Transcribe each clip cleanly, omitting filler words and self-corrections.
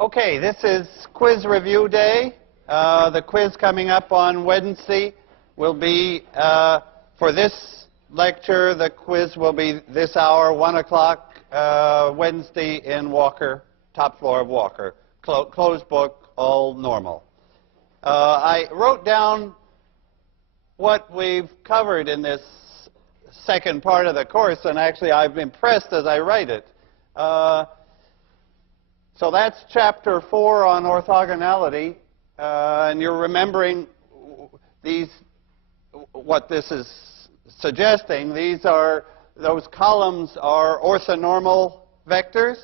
Okay, this is quiz review day. The quiz coming up on Wednesday will be, for this lecture, the quiz will be this hour, 1 o'clock, Wednesday in Walker, top floor of Walker. Closed book, all normal. I wrote down what we've covered in this second part of the course, and actually I've impressed as I write it. So that's Chapter 4 on orthogonality, and you're remembering these, what this is suggesting. Those columns are orthonormal vectors,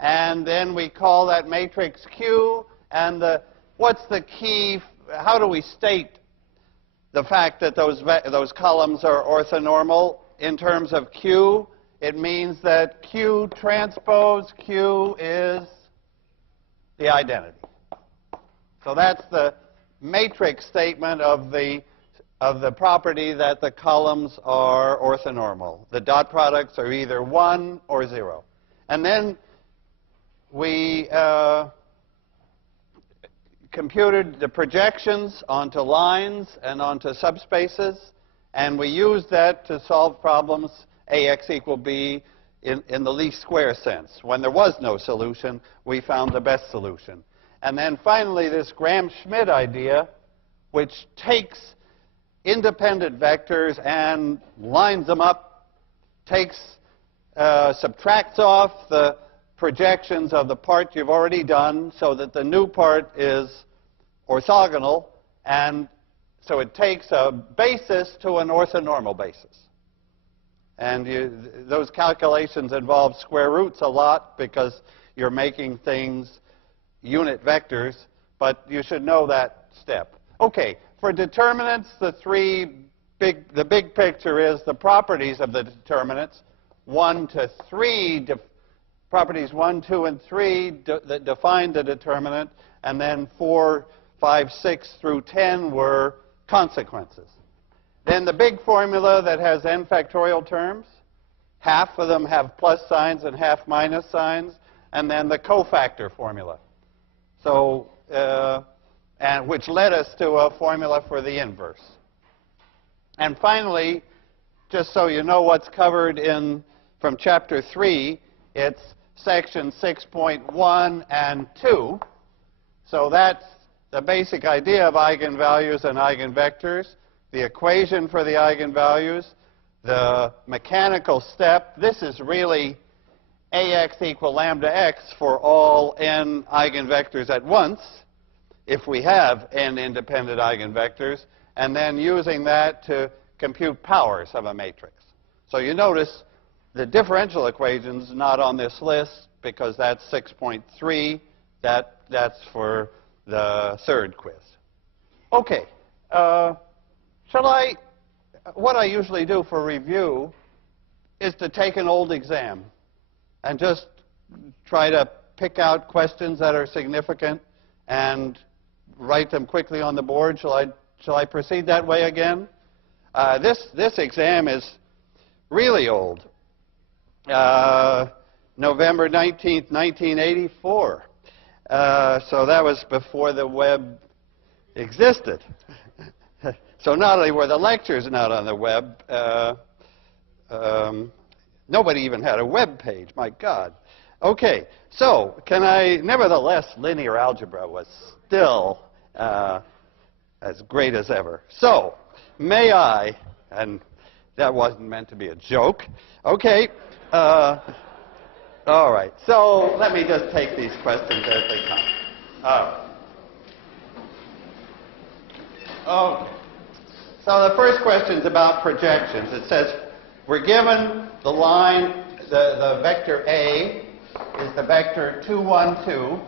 and then we call that matrix Q, and what's the key? How do we state the fact that those columns are orthonormal in terms of Q? It means that Q transpose Q is the identity. So that's the matrix statement of the property that the columns are orthonormal. The dot products are either 1 or 0. And then we computed the projections onto lines and onto subspaces, and we used that to solve problems AX equal B in the least square sense. When there was no solution, we found the best solution. And then finally, this Gram-Schmidt idea, which takes independent vectors and lines them up, subtracts off the projections of the part you've already done so that the new part is orthogonal, and so it takes a basis to an orthonormal basis. And those calculations involve square roots a lot because you're making things unit vectors, but you should know that step. Okay, for determinants, the big picture is the properties of the determinants. 1 to 3, properties 1, 2, and 3 that define the determinant, and then 4, 5, 6 through 10 were consequences. Then the big formula that has n factorial terms, half of them have plus signs and half minus signs, and then the cofactor formula. So, and which led us to a formula for the inverse. And finally, just so you know what's covered from Chapter 3, it's section 6.1 and 2. So that's the basic idea of eigenvalues and eigenvectors, the equation for the eigenvalues, the mechanical step. This is really AX equal lambda x for all n eigenvectors at once, if we have n independent eigenvectors, and then using that to compute powers of a matrix. So you notice the differential equation's not on this list because that's 6.3. That's for the third quiz. Okay. What I usually do for review is to take an old exam and just try to pick out questions that are significant and write them quickly on the board. Shall I proceed that way again? This exam is really old. November 19th, 1984. So that was before the web existed. So not only were the lectures not on the web, nobody even had a web page. My God. Okay, so nevertheless, linear algebra was still as great as ever. So, may I, and that wasn't meant to be a joke. Okay, all right. So let me just take these questions as they come. Okay. So the first question is about projections. It says we're given the line, the vector A is the vector 2, 1, 2,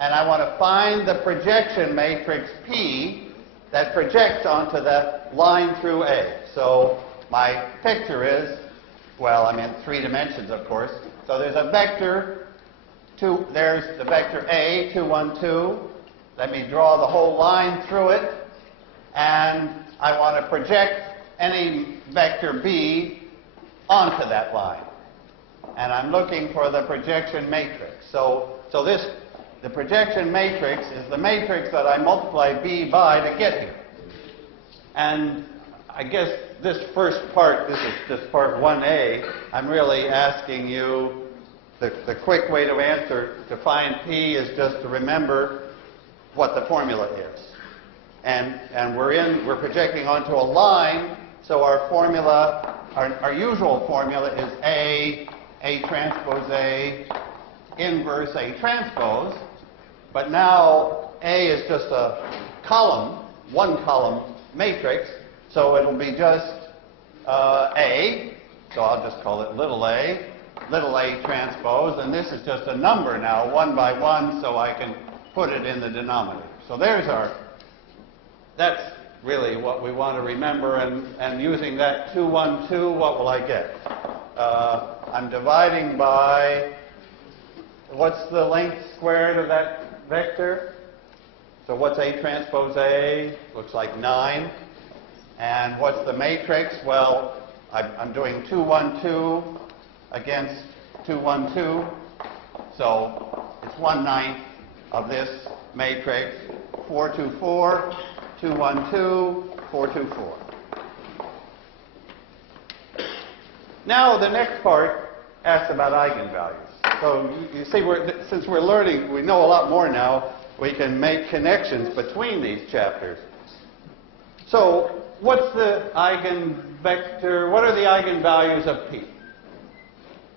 and I want to find the projection matrix P that projects onto the line through A. So my picture is, well, I'm in 3 dimensions, of course. So there's a vector, there's the vector A, 2, 1, 2. Let me draw the whole line through it, and I want to project any vector B onto that line. And I'm looking for the projection matrix. So So the projection matrix is the matrix that I multiply B by to get here. And I guess this first part, this is just part 1A, I'm really asking you, the quick way to answer, to find P is just to remember what the formula is. And we're projecting onto a line, so our formula, our usual formula is A transpose A, inverse A transpose. But now A is just a column, one column matrix, so it'll be just A, so I'll just call it little a transpose, and this is just a number now, 1 by 1, so I can put it in the denominator. So that's really what we want to remember, and using that 2, 1, 2, what will I get? I'm dividing by, what's the length squared of that vector? So what's A transpose A? Looks like 9. And what's the matrix? Well, I'm doing 2, 1, 2 against 2, 1, 2. So it's 1/9 of this matrix. 4, 2, 4. 2, 1, 2. 4, 2, 4. Now the next part asks about eigenvalues. So you see, since we're learning, we know a lot more now, we can make connections between these chapters. So what's the eigenvector? What are the eigenvalues of P?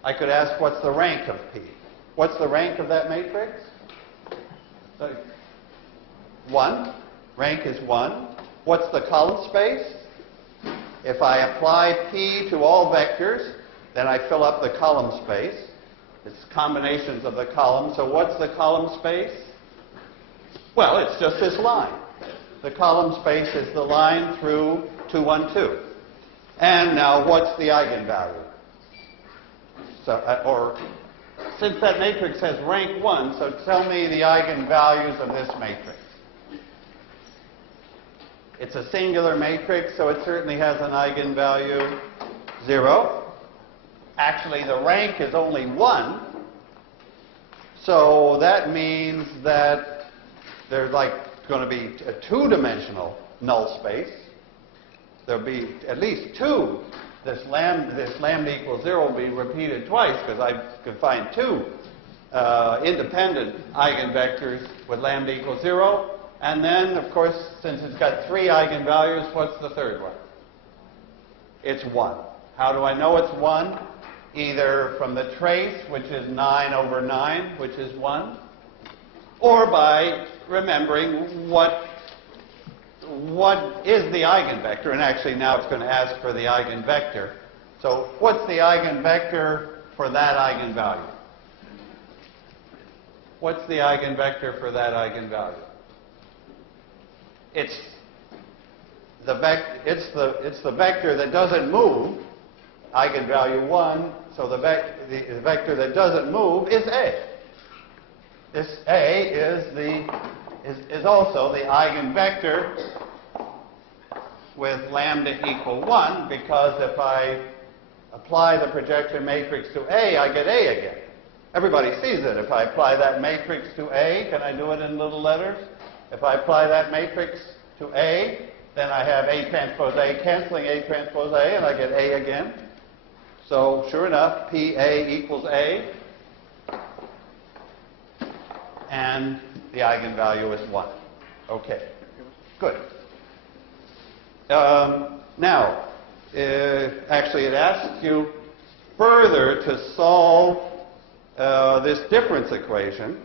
I could ask, what's the rank of P? What's the rank of that matrix? 1. Rank is 1. What's the column space? If I apply P to all vectors, then I fill up the column space. It's combinations of the columns. So what's the column space? Well, it's just this line. The column space is the line through 2, 1, 2. And now what's the eigenvalue? So, since that matrix has rank 1, so tell me the eigenvalues of this matrix. It's a singular matrix, so it certainly has an eigenvalue 0. Actually, the rank is only 1. So that means that there's like going to be a 2-dimensional null space. There'll be at least 2. This lambda equals 0 will be repeated twice because I could find 2 independent eigenvectors with lambda equals 0. And then, of course, since it's got 3 eigenvalues, what's the third one? It's 1. How do I know it's 1? Either from the trace, which is 9 over 9, which is 1, or by remembering what is the eigenvector. And actually now it's going to ask for the eigenvector. So what's the eigenvector for that eigenvalue? What's the eigenvector for that eigenvalue? It's the vector that doesn't move, eigenvalue 1. So the vector that doesn't move is A. This A is also the eigenvector with lambda equal 1, because if I apply the projection matrix to A, I get A again. Everybody sees it. If I apply that matrix to A, can I do it in little letters? If I apply that matrix to A, then I have A transpose A canceling A transpose A, and I get A again. So sure enough, PA equals A, and the eigenvalue is 1. Okay, good. Now, actually it asks you further to solve this difference equation.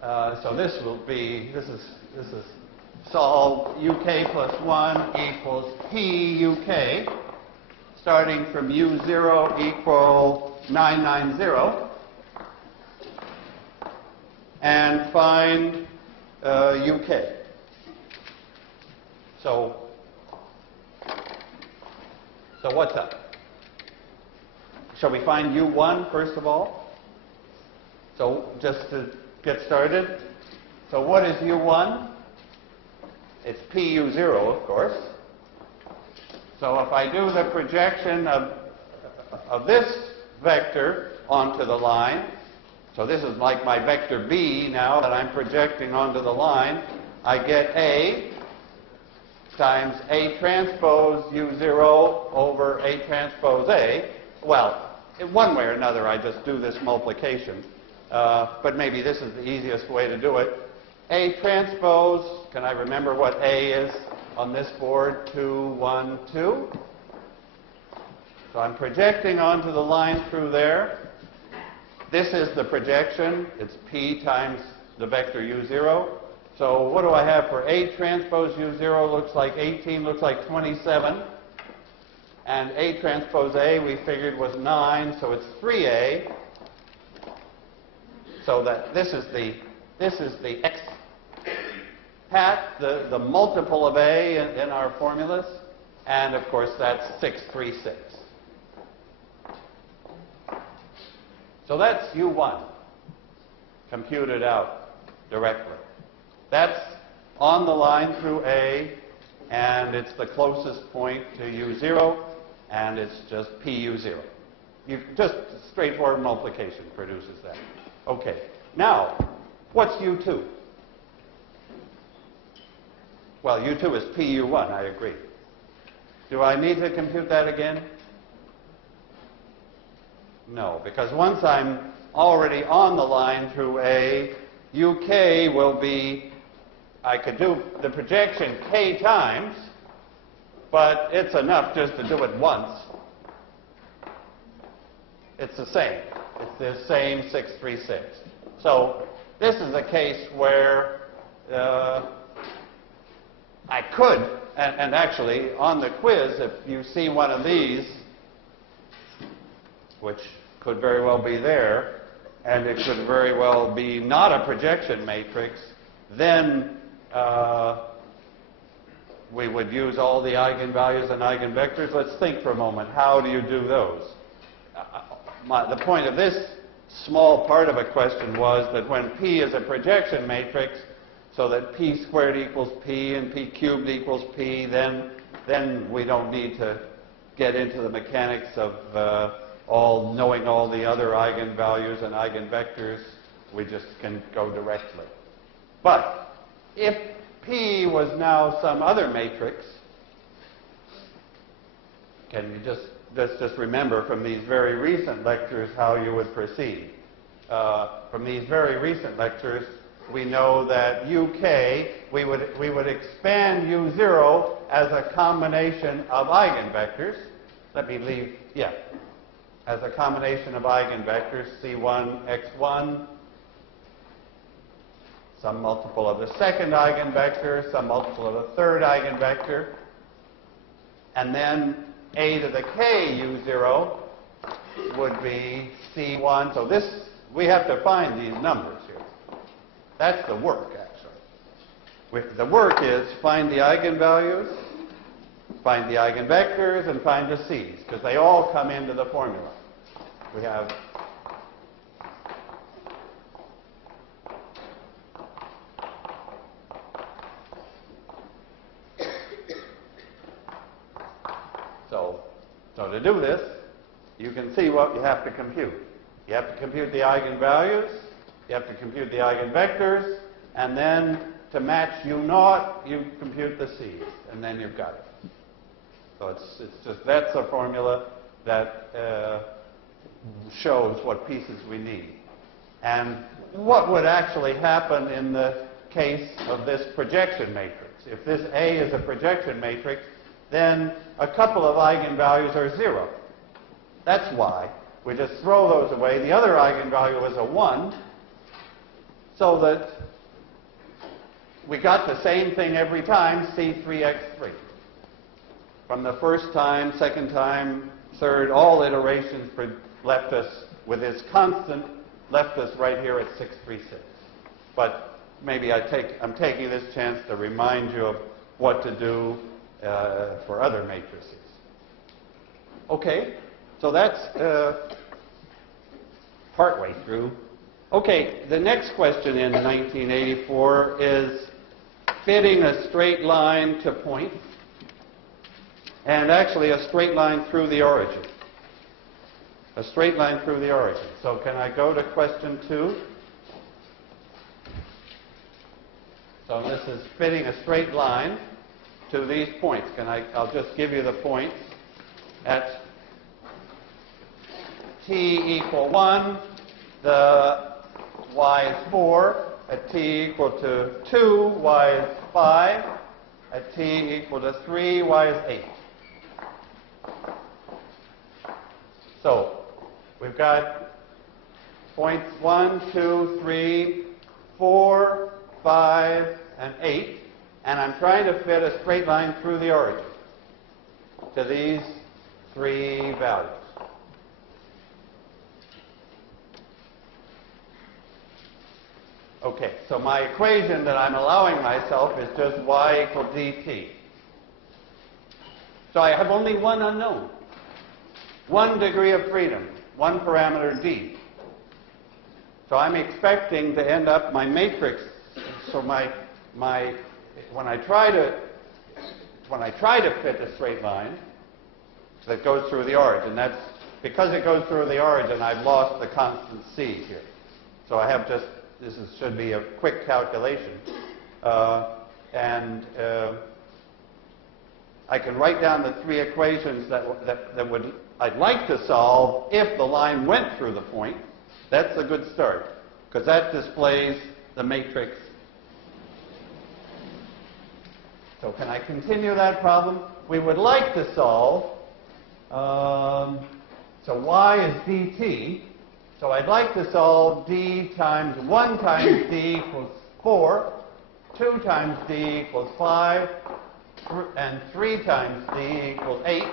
So this is solve UK plus 1 equals P UK, starting from U0 equal 990, and find UK. So what's up? Shall we find U1 first of all? So just to get started. So what is U1? It's PU0, of course. So if I do the projection of this vector onto the line, So this is like my vector B now that I'm projecting onto the line. I get A times A transpose U0 over A transpose A. Well, in one way or another, I just do this multiplication. But maybe this is the easiest way to do it. A transpose, can I remember what A is on this board? 2, 1, 2. So I'm projecting onto the line through there. This is the projection. It's P times the vector U0. So what do I have for A transpose U0? Looks like 18, looks like 27. And A transpose A we figured was 9, so it's 3A. So that this is the X hat, the multiple of A in our formulas. And of course that's 636. So that's U1 computed out directly. That's on the line through A, and it's the closest point to U0, and it's just PU0. Just straightforward multiplication produces that. Okay. Now, what's U2? Well, U2 is PU1, I agree. Do I need to compute that again? No, because once I'm already on the line through A, UK will be, I could do the projection K times, but it's enough just to do it once. It's the same. It's the same 636. So this is a case where I could, and actually on the quiz, if you see one of these, which could very well be there, and it could very well be not a projection matrix, then we would use all the eigenvalues and eigenvectors. Let's think for a moment. How do you do those? The point of this small part of a question was that when P is a projection matrix, so that P squared equals P and P cubed equals P, then we don't need to get into the mechanics of knowing all the other eigenvalues and eigenvectors. We just can go directly. But if P was now some other matrix, can you just remember from these very recent lectures how you would proceed. From these very recent lectures, we know that UK, we would expand U0 as a combination of eigenvectors. Let me leave, yeah. As a combination of eigenvectors, C1, X1, some multiple of the second eigenvector, some multiple of the third eigenvector, and then A to the K U0 would be C1. So this, we have to find these numbers here. That's the work, actually. The work is find the eigenvalues, find the eigenvectors, and find the C's, because they all come into the formula. We have so to do this, you can see what you have to compute. You have to compute the eigenvalues, you have to compute the eigenvectors, and then to match U0, you compute the C's, and then you've got it. So it's just, that's a formula that shows what pieces we need. And what would actually happen in the case of this projection matrix? If this A is a projection matrix, then a couple of eigenvalues are 0. That's why. We just throw those away. The other eigenvalue is a 1, so that we got the same thing every time, C3x3. From the first time, second time, third, all iterations left us with this constant, left us right here at 636. But maybe I'm taking this chance to remind you of what to do for other matrices. Okay, so that's partway through. Okay, the next question in 1984 is fitting a straight line to point, and actually a straight line through the origin. A straight line through the origin. So can I go to question 2? So this is fitting a straight line to these points. I'll just give you the points. At t equal 1, the y is 4. At t equal to 2, y is 5. At t equal to 3, y is 8. So we've got points 1, 2, 3, 4, 5, and 8. And I'm trying to fit a straight line through the origin to these 3 values. Okay, so my equation that I'm allowing myself is just y equals dt. So I have only one unknown, one degree of freedom, one parameter d. So I'm expecting to end up my matrix. So when I try to fit a straight line that goes through the origin, that's because it goes through the origin, I've lost the constant c here. So I have just should be a quick calculation. I can write down the 3 equations I'd like to solve if the line went through the point. That's a good start, because that displays the matrix. So can I continue that problem? We would like to solve, so y is dt. So I'd like to solve d times 1 times d equals 4, 2 times d equals 5, and 3 times d equals 8.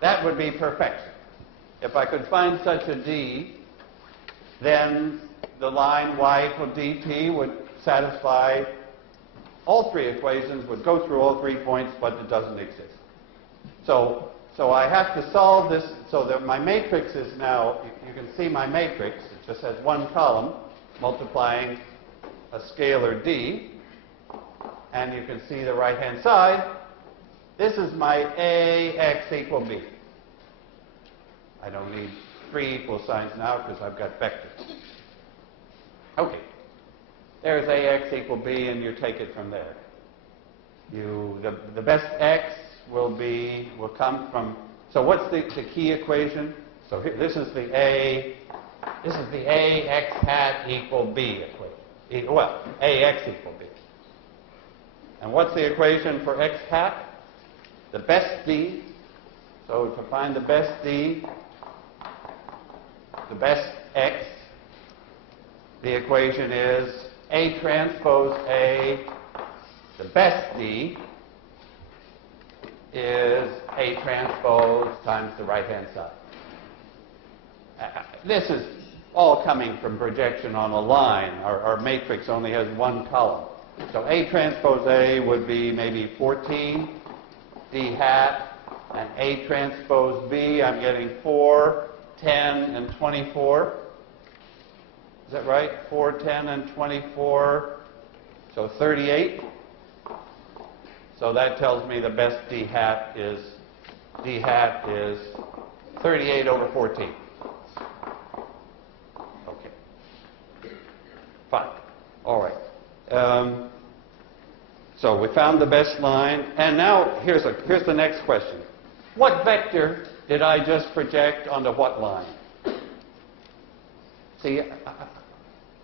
That would be perfection. If I could find such a d, then the line y equals dt would satisfy all 3 equations, would go through all 3 points, but it doesn't exist. So I have to solve this so that my matrix is now, you can see my matrix, it just has one column multiplying a scalar d, and you can see the right-hand side. This is my ax equal b. I don't need 3 equal signs now because I've got vectors. Okay. There's ax equal b, and you take it from there. The best x will come from, so what's the key equation? So here, this is the ax hat equal b equation. Well, ax equal b. And what's the equation for x hat? The best d. So to find the best d, the best x, the equation is A transpose A, the best d, is A transpose times the right-hand side. This is all coming from projection on a line. Our matrix only has one column. So A transpose A would be maybe 14 d hat, and A transpose B, I'm getting 4, 10, and 24. Is that right? 4, 10, and 24. So 38. So that tells me the best d hat is 38 over 14. Okay. Fine. All right. So we found the best line, and now here's the next question. What vector did I just project onto what line? See,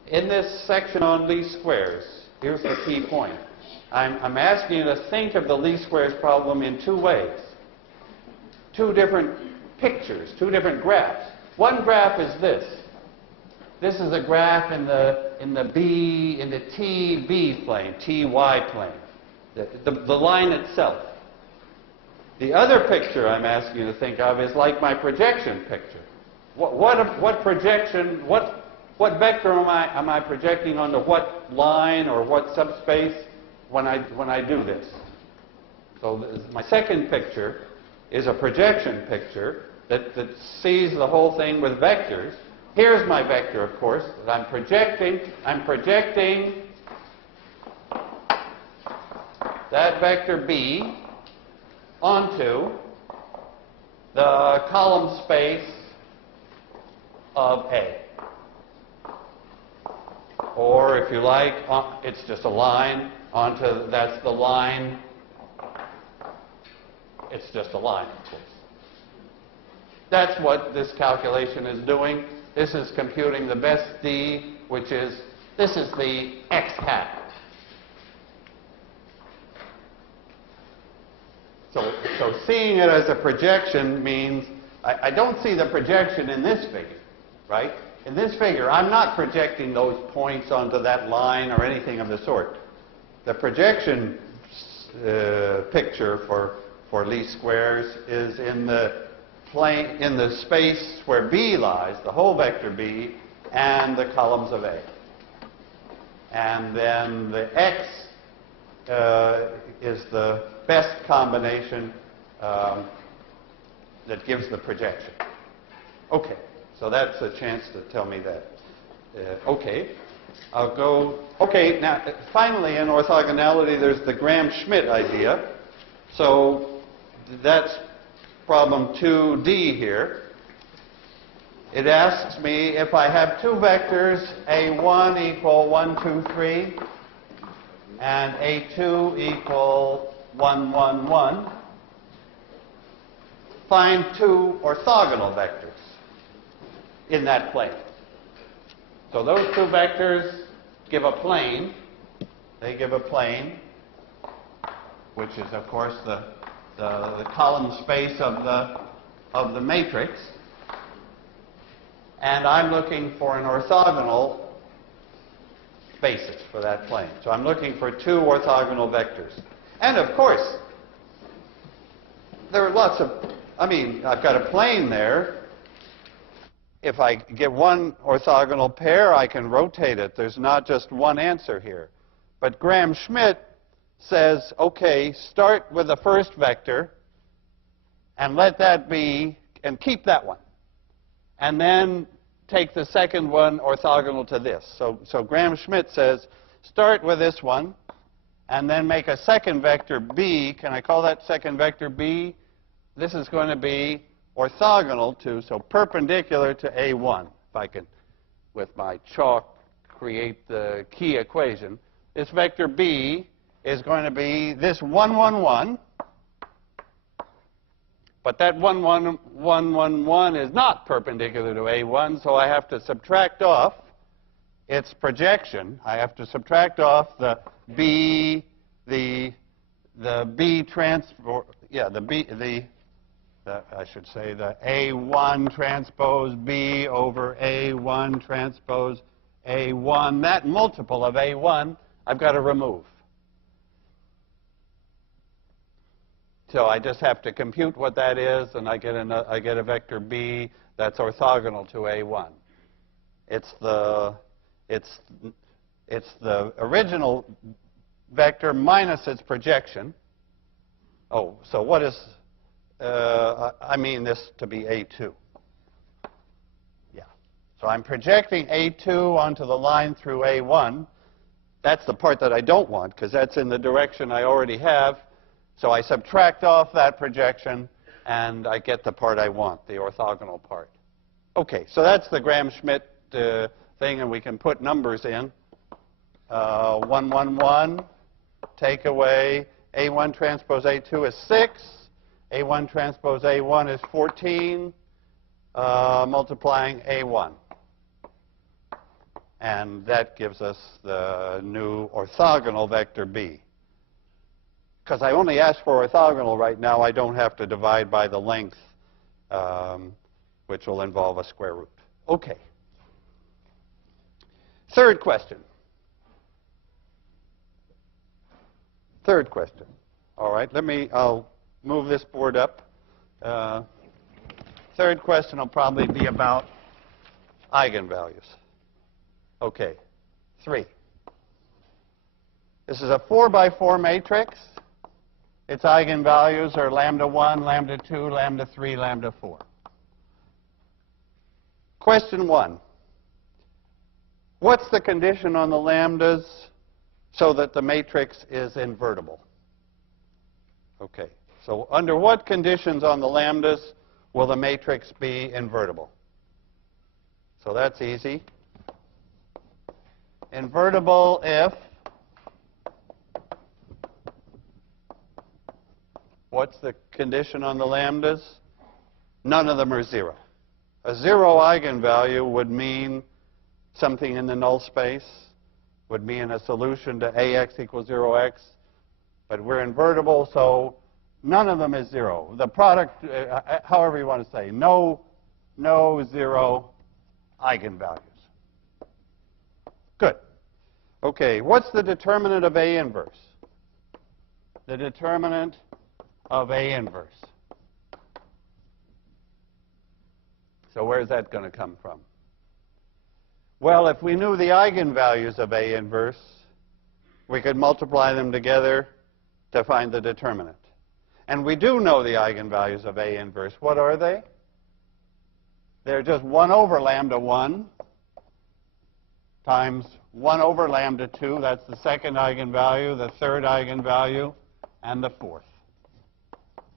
in this section on least squares, here's the key point. I'm asking you to think of the least squares problem in 2 ways. 2 different pictures, 2 different graphs. One graph is this. This is a graph in the TB plane, TY plane, the line itself. The other picture I'm asking you to think of is like my projection picture. What projection, what vector am I projecting onto what line or what subspace when I do this? So my second picture is a projection picture that sees the whole thing with vectors. Here's my vector, of course, that I'm projecting. I'm projecting that vector B onto the column space of A. Or if you like, it's just a line onto, that's the line. It's just a line, of course. That's what this calculation is doing. This is computing the best D, which is, this is the x hat. So seeing it as a projection means I don't see the projection in this figure, right? In this figure, I'm not projecting those points onto that line or anything of the sort. The projection picture for least squares is in the plane, in the space where B lies, the whole vector B, and the columns of A. And then the x is the best combination that gives the projection. Okay, so that's a chance to tell me that. Okay, I'll go. Okay, now finally in orthogonality there's the Graham-Schmidt idea. So that's problem 2D here. It asks me if I have two vectors, A1 equal 1, 2, 3, and A2 equal 1, 1, 1, find two orthogonal vectors in that plane. So those two vectors give a plane. They give a plane, which is, of course, the column space of the matrix. And I'm looking for an orthogonal basis for that plane. So I'm looking for two orthogonal vectors. And of course, there are lots of, I've got a plane there. If I get one orthogonal pair, I can rotate it. There's not just one answer here. But Graham-Schmidt says, okay, start with the first vector and let that be, and keep that one. And then take the second one orthogonal to this. So Graham-Schmidt says, start with this one, and then make a second vector B. Can I call that second vector B? This is going to be orthogonal to, so perpendicular to A1. If I can, with my chalk, create the key equation. This vector B is going to be this 1, 1, 1. But that 1, 1, 1, 1, 1 is not perpendicular to A1, so I have to subtract off its projection. I have to subtract off the B, the B transpose, yeah, I should say the A1 transpose B over A1 transpose A1. That multiple of A1, I've got to remove. So I just have to compute what that is, and I get a vector B that's orthogonal to A1. It's the original vector minus its projection. Oh, so what is? I mean this to be A2. Yeah. So I'm projecting A2 onto the line through A1. That's the part that I don't want, because that's in the direction I already have. So I subtract off that projection, and I get the part I want, the orthogonal part. Okay, so that's the Graham-Schmidt thing, and we can put numbers in. 1, 1, 1, take away A1 transpose A2 is 6. A1 transpose A1 is 14, multiplying A1. And that gives us the new orthogonal vector B. Because I only ask for orthogonal right now, I don't have to divide by the length, which will involve a square root. Okay. Third question. Third question. All right, I'll move this board up. Third question will probably be about eigenvalues. Okay, 3. This is a 4 by 4 matrix. Its eigenvalues are lambda 1, lambda 2, lambda 3, lambda 4. Question 1. What's the condition on the lambdas so that the matrix is invertible? Okay. So under what conditions on the lambdas will the matrix be invertible? So that's easy. Invertible if, what's the condition on the lambdas? None of them are 0. A 0 eigenvalue would mean something in the null space, would mean a solution to AX equals 0x, but we're invertible, so none of them is 0. The product, however you want to say, no 0 eigenvalues. Good. Okay, what's the determinant of A inverse? The determinant of A inverse. So where's that going to come from? Well, if we knew the eigenvalues of A inverse, we could multiply them together to find the determinant. And we do know the eigenvalues of A inverse. What are they? They're just 1 over lambda 1 times 1 over lambda 2. That's the second eigenvalue, the third eigenvalue, and the fourth.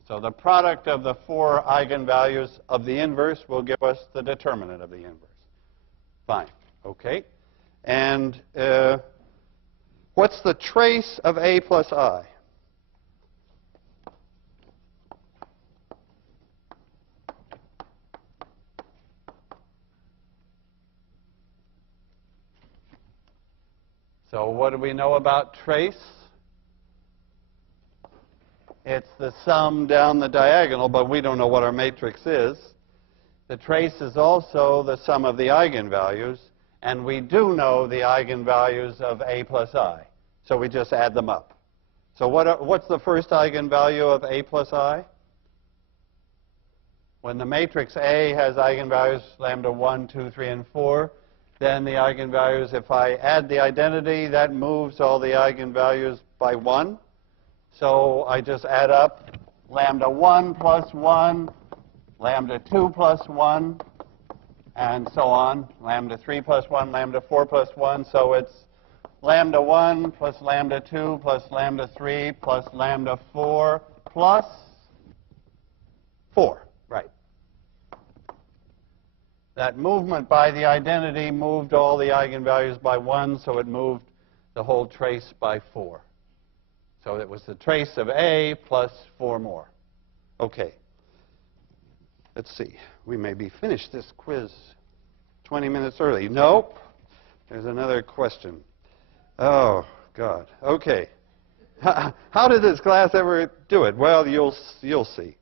So the product of the 4 eigenvalues of the inverse will give us the determinant of the inverse. Fine. Okay. And what's the trace of A plus I? So what do we know about trace? It's the sum down the diagonal, but we don't know what our matrix is. The trace is also the sum of the eigenvalues, and we do know the eigenvalues of A plus I. So we just add them up. So what's the first eigenvalue of A plus I? When the matrix A has eigenvalues lambda 1, 2, 3, and 4, then the eigenvalues, if I add the identity, that moves all the eigenvalues by 1. So I just add up lambda 1 plus 1, lambda 2 plus 1, and so on. Lambda 3 plus 1, lambda 4 plus 1. So it's lambda 1 plus lambda 2 plus lambda 3 plus lambda 4 plus 4. Right. That movement by the identity moved all the eigenvalues by 1, so it moved the whole trace by 4. So it was the trace of A plus 4 more. Okay. Let's see. We may be finished this quiz 20 minutes early. Nope. There's another question. Oh, God. Okay. How did this class ever do it? Well, you'll see.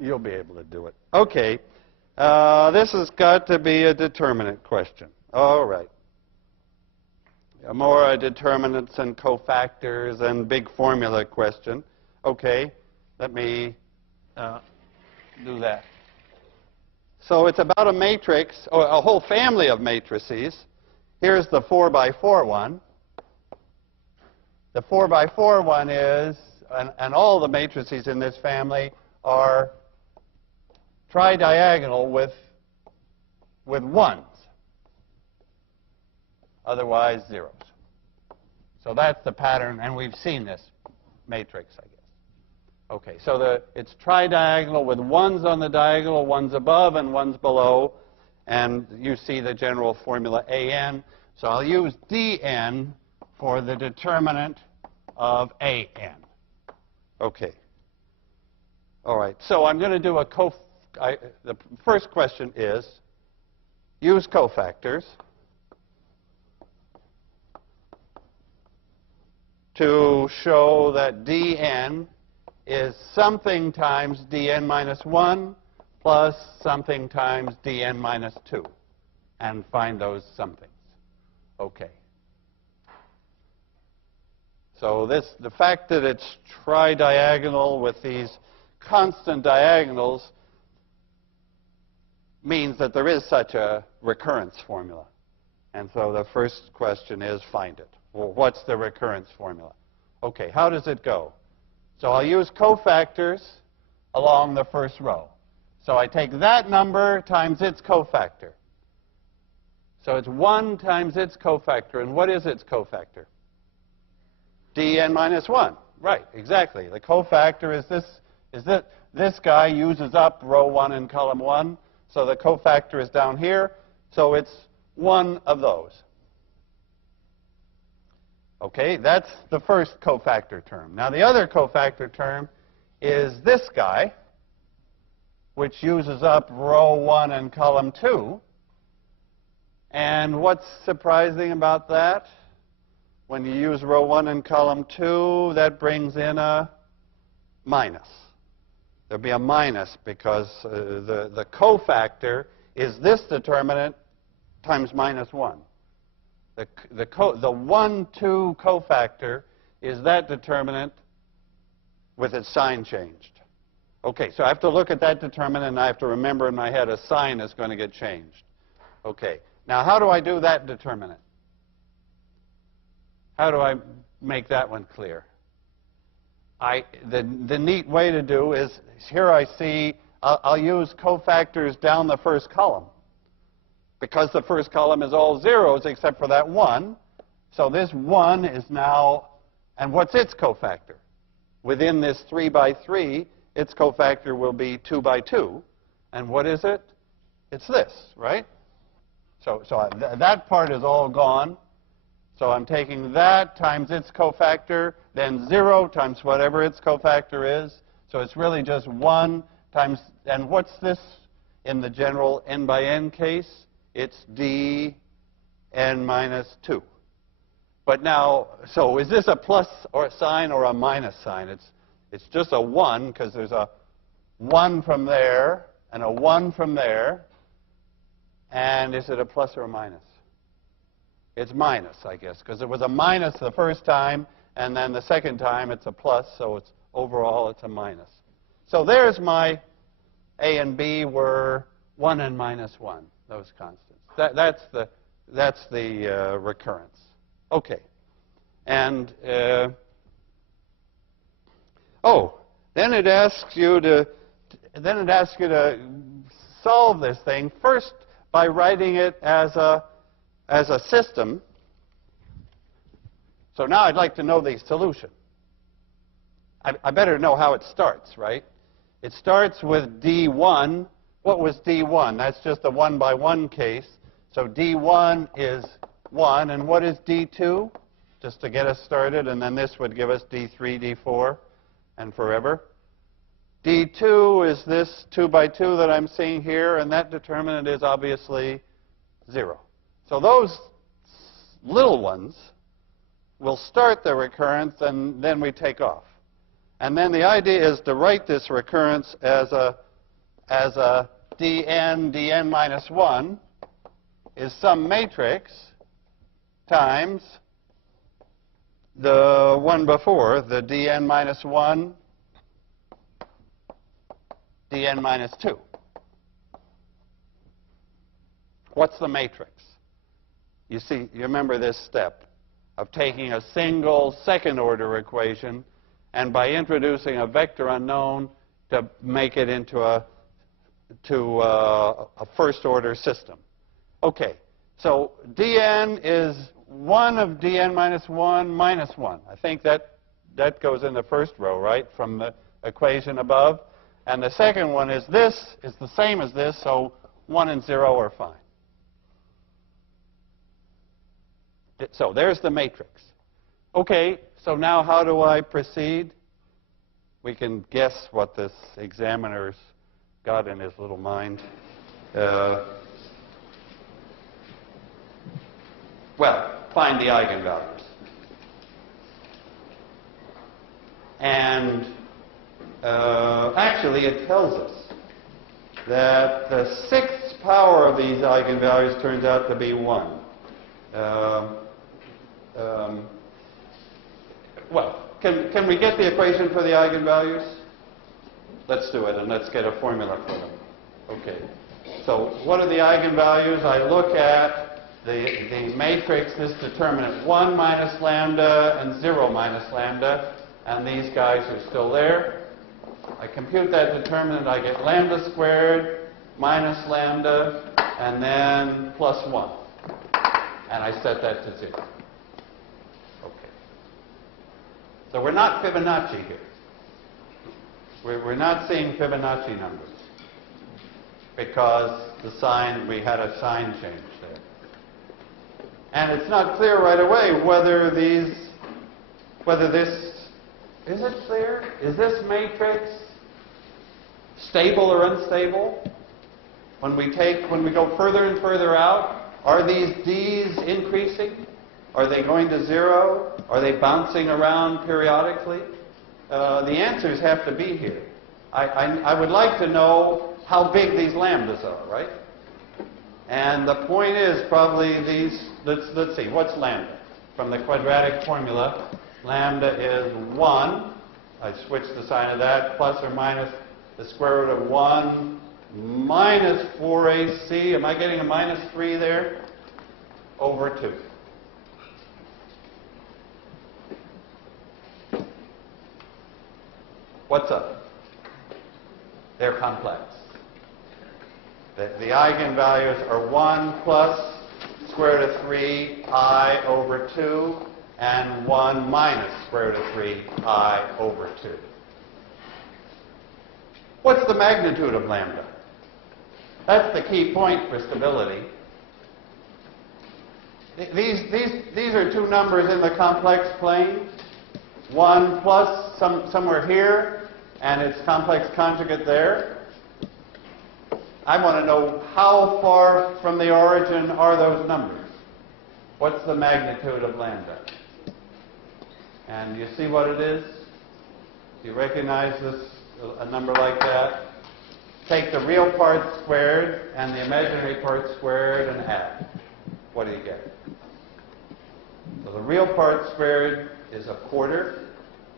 You'll be able to do it. Okay. This has got to be a determinant question. All right. More determinants and cofactors and big formula question. Okay. Let me do that. So it's about a matrix, or a whole family of matrices. Here's the 4 by 4 one. The 4 by 4 one is, and all the matrices in this family are tridiagonal with ones, otherwise zeros. So that's the pattern, and we've seen this matrix, I guess. Okay, so it's tridiagonal with ones on the diagonal, ones above and ones below, and you see the general formula AN. So I'll use DN for the determinant of AN. Okay. All right, so I'm going to do the first question is, use cofactors to show that dn is something times dn minus 1 plus something times dn minus 2, and find those somethings. Okay. So the fact that it's tridiagonal with these constant diagonals means that there is such a recurrence formula. And so the first question is, find it. Well, what's the recurrence formula? Okay, how does it go? So I'll use cofactors along the first row. So I take that number times its cofactor. So it's 1 times its cofactor. And what is its cofactor? dn minus 1. Right, exactly. The cofactor is this guy uses up row 1 and column 1. So the cofactor is down here. So it's one of those. Okay, that's the first cofactor term. Now the other cofactor term is this guy, which uses up row 1 and column 2. And what's surprising about that? When you use row 1 and column 2, that brings in a minus. There'll be a minus because the cofactor is this determinant times minus 1. The 1, 2 cofactor is that determinant with its sign changed. Okay, so I have to look at that determinant, and I have to remember in my head a sign is going to get changed. Okay, now how do I do that determinant? How do I make that one clear? The neat way to do is, here I see, I'll use cofactors down the first column. Because the first column is all zeros except for that 1. So this 1 is now, and what's its cofactor? Within this 3 by 3, its cofactor will be 2 by 2. And what is it? It's this, right? So that part is all gone. So I'm taking that times its cofactor, then 0 times whatever its cofactor is. So it's really just 1 times, and what's this in the general n by n case? It's dn minus 2. But now, so is this a plus or a sign or a minus sign? It's just a 1 because there's a 1 from there and a 1 from there. And is it a plus or a minus? It's minus, I guess, because it was a minus the first time, and then the second time it's a plus, so it's overall it's a minus. So there's my A and B were 1 and minus 1, those constants. That's the recurrence. Okay. And then it asks you to solve this thing first by writing it as a system. So now I'd like to know the solution. I better know how it starts, right? It starts with D1. What was D1? That's just a 1 by 1 case. So D1 is 1. And what is D2? Just to get us started. And then this would give us D3, D4, and forever. D2 is this 2 by 2 that I'm seeing here. And that determinant is obviously 0. So those little ones will start the recurrence, and then we take off. And then the idea is to write this recurrence as a dn minus 1 is some matrix times the one before, the dn minus 1, dn minus 2. What's the matrix? You see, you remember this step of taking a single second-order equation and by introducing a vector unknown to make it into a first-order system. Okay, so dn is 1 of dn minus 1 minus 1. I think that goes in the first row, right, from the equation above. And the second one is this, is the same as this, so 1 and 0 are fine. So there's the matrix. Okay, so now how do I proceed? We can guess what this examiner's got in his little mind. Well, find the eigenvalues. And actually, it tells us that the 6th power of these eigenvalues turns out to be 1. Well, can we get the equation for the eigenvalues? Let's do it, and let's get a formula for them. Okay. So what are the eigenvalues? I look at the matrix, this determinant 1 minus lambda and 0 minus lambda, and these guys are still there. I compute that determinant. I get lambda squared minus lambda, and then plus 1. And I set that to 0. Okay. So we're not Fibonacci here. We're not seeing Fibonacci numbers. because we had a sign change there. And it's not clear right away whether this, is it clear? Is this matrix stable or unstable? When we go further and further out, are these D's increasing? Are they going to zero? Are they bouncing around periodically? The answers have to be here. I would like to know how big these lambdas are, right? And the point is probably these, let's see, what's lambda? From the quadratic formula, lambda is 1. I switch the sign of that, plus or minus the square root of 1 minus 4ac. Am I getting a minus 3 there? Over 2. What's up? They're complex. The eigenvalues are 1 plus square root of 3 I over 2 and 1 minus square root of 3 I over 2. What's the magnitude of lambda? That's the key point for stability. These are two numbers in the complex plane. 1 plus somewhere here, and its complex conjugate there. I want to know how far from the origin are those numbers. What's the magnitude of lambda? And you see what it is? Do you recognize this, a number like that? Take the real part squared and the imaginary part squared and add. What do you get? So the real part squared is 1/4.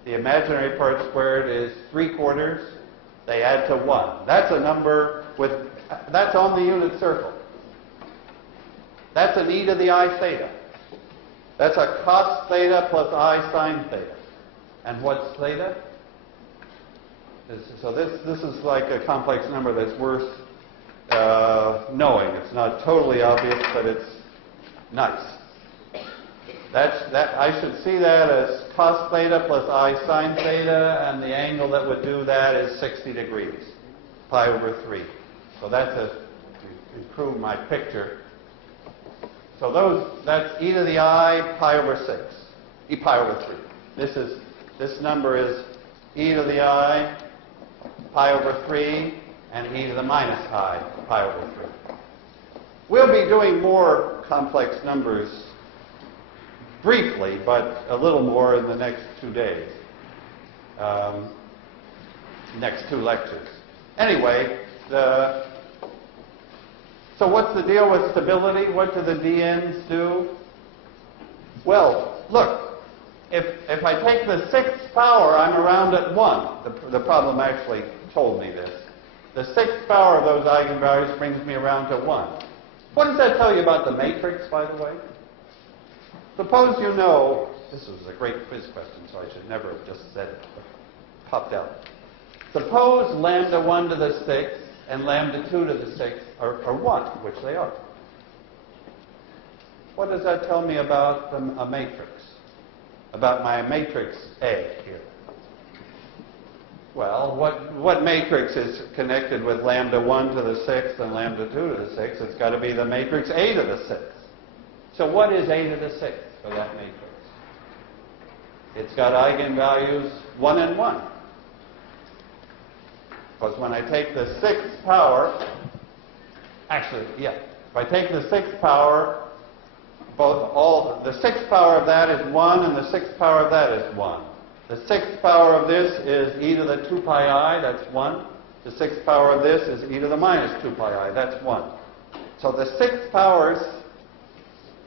The imaginary part squared is 3/4. They add to 1. That's a number that's on the unit circle. That's an e to the I theta. That's a cos theta plus I sine theta. And what's theta? So this is like a complex number that's worth knowing. It's not totally obvious, but it's nice. I should see that as cos theta plus I sine theta, and the angle that would do that is 60 degrees, pi over 3. So that's to improve my picture. So that's e to the I pi over 6, e pi over 3. This number is e to the I pi over 3 and e to the minus I pi over 3. We'll be doing more complex numbers briefly, but a little more in the next 2 days, next 2 lectures. Anyway, so what's the deal with stability? What do the dn's do? Well, look, if I take the 6th power, I'm around at 1. The problem actually told me this. The 6th power of those eigenvalues brings me around to 1. What does that tell you about the matrix, by the way? Suppose you know, this was a great quiz question, so I should never have just said it, but popped out. Suppose lambda 1 to the 6th and lambda 2 to the 6th are 1, which they are. What does that tell me about a matrix? About my matrix A here? Well, what matrix is connected with lambda 1 to the 6th and lambda 2 to the 6th? It's got to be the matrix A to the 6th. So what is A to the 6th for that matrix? It's got eigenvalues 1 and 1. Because when I take the 6th power, if I take the 6th power, the 6th power of that is 1 and the 6th power of that is 1. The 6th power of this is e to the 2 pi I, that's 1. The 6th power of this is e to the minus 2 pi I, that's 1. So the 6th powers,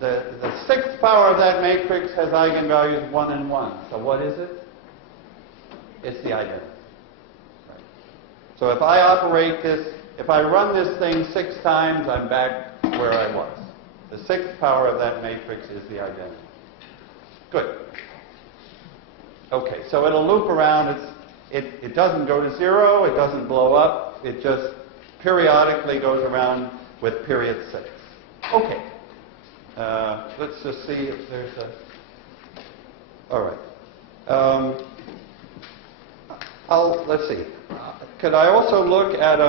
the 6th power of that matrix has eigenvalues 1 and 1. So what is it? It's the identity. Right. So if I operate this, if I run this thing 6 times, I'm back where I was. The 6th power of that matrix is the identity. Good. Okay, so it'll loop around. It doesn't go to 0. It doesn't blow up. It just periodically goes around with period 6. Okay. Let's just see if there's a... All right. Let's see. Could I also look at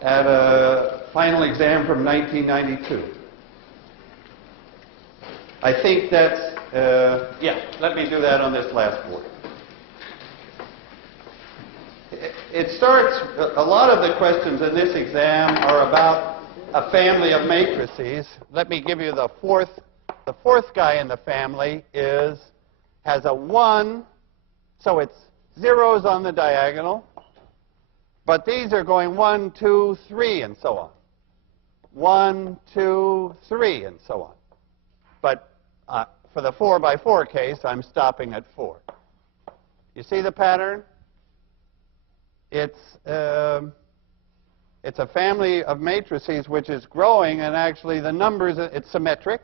at a final exam from 1992. I think that's, yeah, let me do that on this last board. It starts, a lot of the questions in this exam are about a family of matrices. Let me give you the fourth guy in the family has a 1, so it's zeros on the diagonal. But these are going 1, 2, 3, and so on. 1, 2, 3, and so on. But for the 4 by 4 case, I'm stopping at 4. You see the pattern? It's a family of matrices which is growing, and actually the numbers, it's symmetric,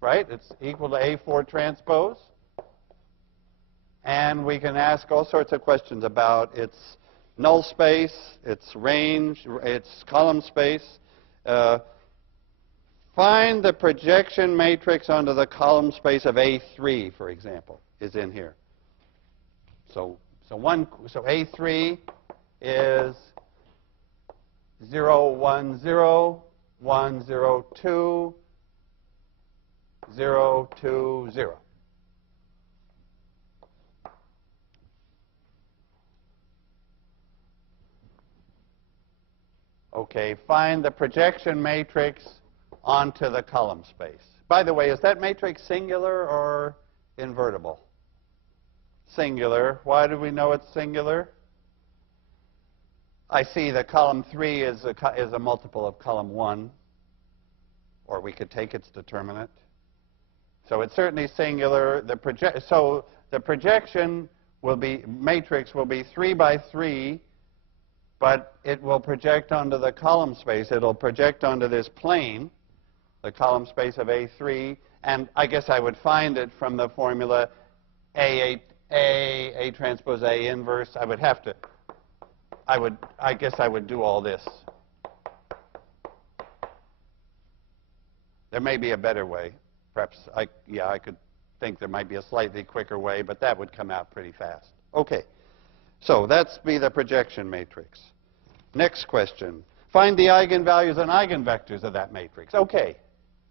right? It's equal to A4 transpose. And we can ask all sorts of questions about its null space, its range, its column space. Find the projection matrix onto the column space of A3, for example, is in here. So A3 is 0, 1, 0, 1, 0, 2, 0, 2, 0. Okay, find the projection matrix onto the column space. By the way, is that matrix singular or invertible? Singular. Why do we know it's singular? I see that column 3 is a multiple of column 1, or we could take its determinant. So it's certainly singular. So the projection matrix will be 3 by 3, but it will project onto the column space. It'll project onto this plane, the column space of A3, and I guess I would find it from the formula A transpose A inverse. I guess I would do all this. There may be a better way. Perhaps, I could think there might be a slightly quicker way, but that would come out pretty fast. Okay, so that's be the projection matrix. Next question. Find the eigenvalues and eigenvectors of that matrix. Okay,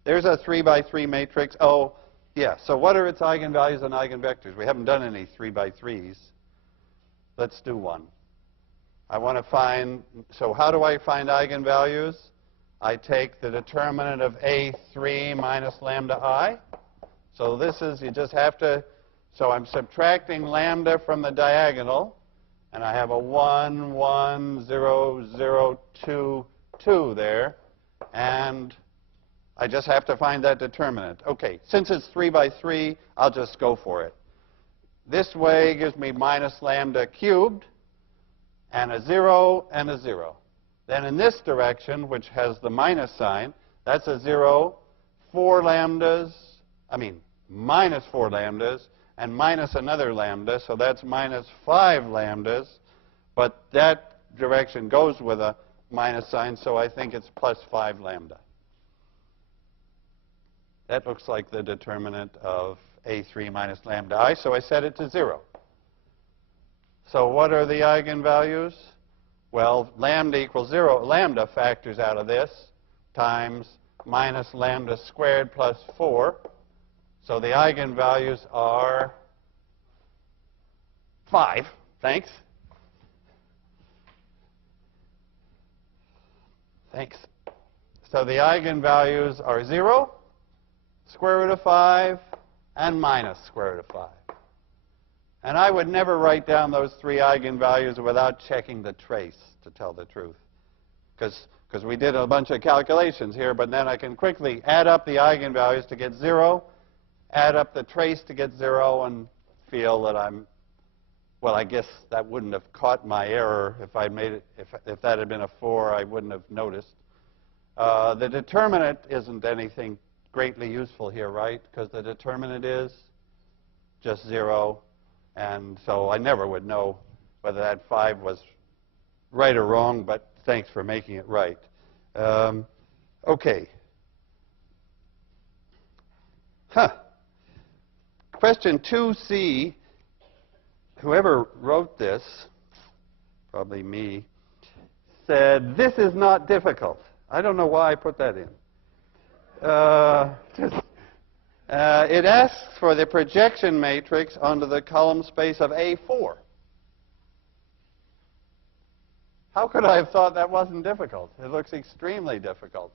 there's a 3 by 3 matrix. Oh, yeah, so what are its eigenvalues and eigenvectors? We haven't done any 3 by 3s. Let's do one. I want to find, so how do I find eigenvalues? I take the determinant of A3 minus lambda I. So this is, you just have to, so I'm subtracting lambda from the diagonal, and I have a 1, 1, 0, 0, 2, 2 there, and I just have to find that determinant. Okay, since it's 3 by 3, I'll just go for it. This way gives me minus lambda cubed, and a 0, and a 0. Then in this direction, which has the minus sign, that's a 0, 4 lambdas, minus 4 lambdas, and minus another lambda, so that's minus 5 lambdas. But that direction goes with a minus sign, so I think it's plus 5 lambda. That looks like the determinant of A3 minus lambda I, so I set it to 0. So what are the eigenvalues? Well, lambda equals 0. Lambda factors out of this times minus lambda squared plus 4. So the eigenvalues are 5. Thanks. Thanks. So the eigenvalues are 0, square root of 5, and minus square root of 5. And I would never write down those 3 eigenvalues without checking the trace, to tell the truth. Because we did a bunch of calculations here, but then I can quickly add up the eigenvalues to get 0, add up the trace to get 0, and feel that well, I guess that wouldn't have caught my error if I made it, if that had been a 4, I wouldn't have noticed. The determinant isn't anything greatly useful here, right? Because the determinant is just 0. And so I never would know whether that 5 was right or wrong, but thanks for making it right. Okay. Question 2C, whoever wrote this, probably me, said, this is not difficult. I don't know why I put that in. It asks for the projection matrix onto the column space of A4. How could I have thought that wasn't difficult? It looks extremely difficult.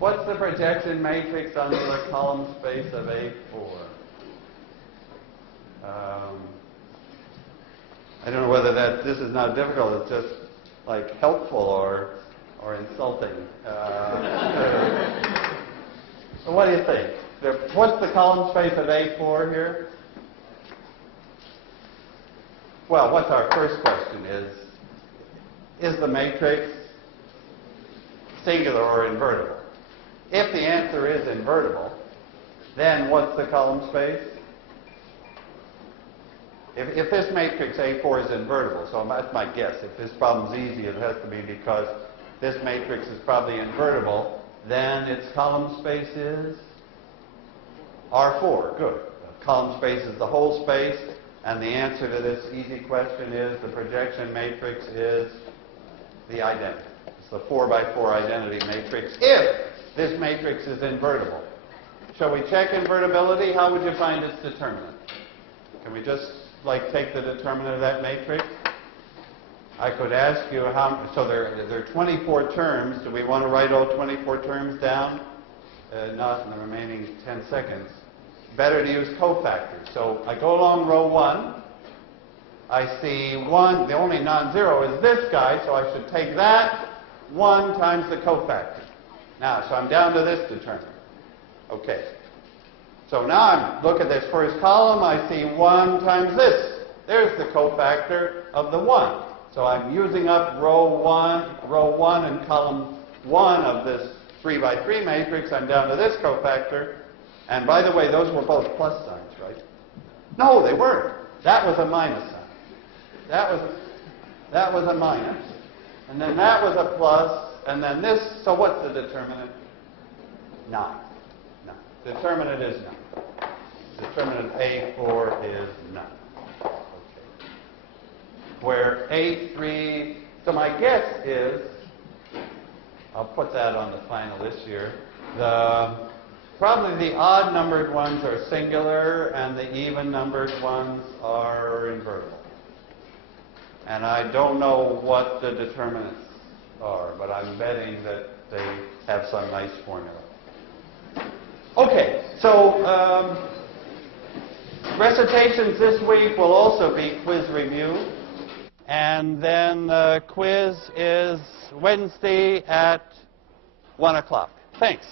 What's the projection matrix onto the column space of A4? I don't know whether this is not difficult. It's just like helpful or insulting. So what do you think? What's the column space of A4 here? Well, what's our first question is the matrix singular or invertible? If the answer is invertible, then what's the column space? If this matrix A4 is invertible, so that's my guess. If this problem's easy, it has to be because this matrix is probably invertible, then its column space is R4. Good. The column space is the whole space, and the answer to this easy question is the projection matrix is the identity. It's the 4 by 4 identity matrix if this matrix is invertible. Shall we check invertibility? How would you find its determinant? Can we just take the determinant of that matrix? I could ask you how, so there are 24 terms. Do we want to write all 24 terms down? Not in the remaining 10 seconds. Better to use cofactors. So I go along row 1. I see 1. The only non-zero is this guy, so I should take that 1 times the cofactor. Now, so I'm down to this determinant. Okay. So now look at this first column. I see 1 times this. There's the cofactor of the 1. So I'm using up row 1 and column 1 of this 3 by 3 matrix. I'm down to this cofactor. And by the way, those were both plus signs, right? No, they weren't. That was a minus sign. That was a minus. And then that was a plus. And then this, so what's the determinant? 9. Determinant is 9. Determinant A4 is 9. Okay. Where A3, so my guess is, I'll put that on the final this year, probably the odd numbered ones are singular and the even numbered ones are invertible. And I don't know what the determinants are, but I'm betting that they have some nice formula. Okay, so recitations this week will also be quiz review. And then the quiz is Wednesday at 1 o'clock. Thanks.